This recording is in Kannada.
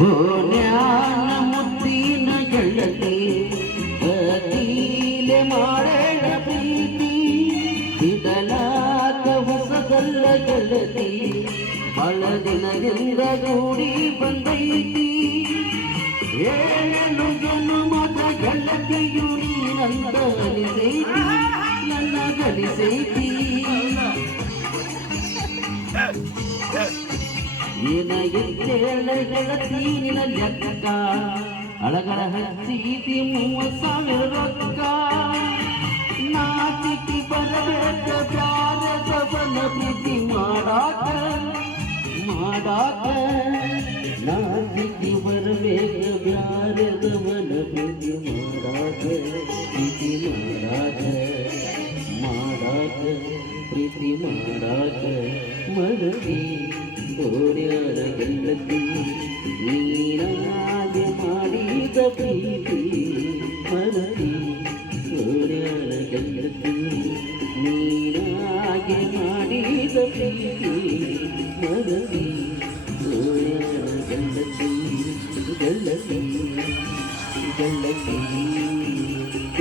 ಓ ಜ್ಞಾನ ಮುದ್ದಿನ ಗೆಳತಿ ಬದೀಲೆ ಮಾಡೋಣ ಪ್ರೀತಿ ಬಿಡಲಾಕ ಹೊಸದಲ್ಲ ಗೆಳತಿ ಬಹಳ ದಿನದಿಂದ ಗೂಡಿ ಬಂದೈತಿ ಏಳು ಜನ್ಮದ ಗೆಳತಿಯು ನೀನಂತ ಅನಿಸೈತಿ ನನ್ನ ಗಳಿಸೈತಿ ಏನ ಎದ್ದೇಳ ಗೆಳತಿ ನಿನ್ನ ಲೆಕ್ಕ ಅಳಗಳ ಹಚ್ಚೀತಿ 30,000 ರೊಕ್ಕ ನಾಚಿಕಿ ಬರಬೇಕ ಬ್ಯಾರದವನ ಪ್ರೀತಿ ಮಾಡಾಕ ನಾಚಿಕಿ ಬರಬೇಕ ಬ್ಯಾರದವನ ಪ್ರೀತಿ ಮಾಡಾಕ ಪ್ರೀತಿ ಮಾಡಾಕ ಮನದಿ ಓಡ್ಯಾರ ಗೆಳತಿ ನೀನಾಗೆ ಮಾಡಿದ ಪ್ರೀತಿ ಮನದಿ ಓಡ್ಯಾರ ಗೆಳತಿ ನೀನಾಗೆ ಮಾಡಿದ ಪ್ರೀತಿ ಮನದಿ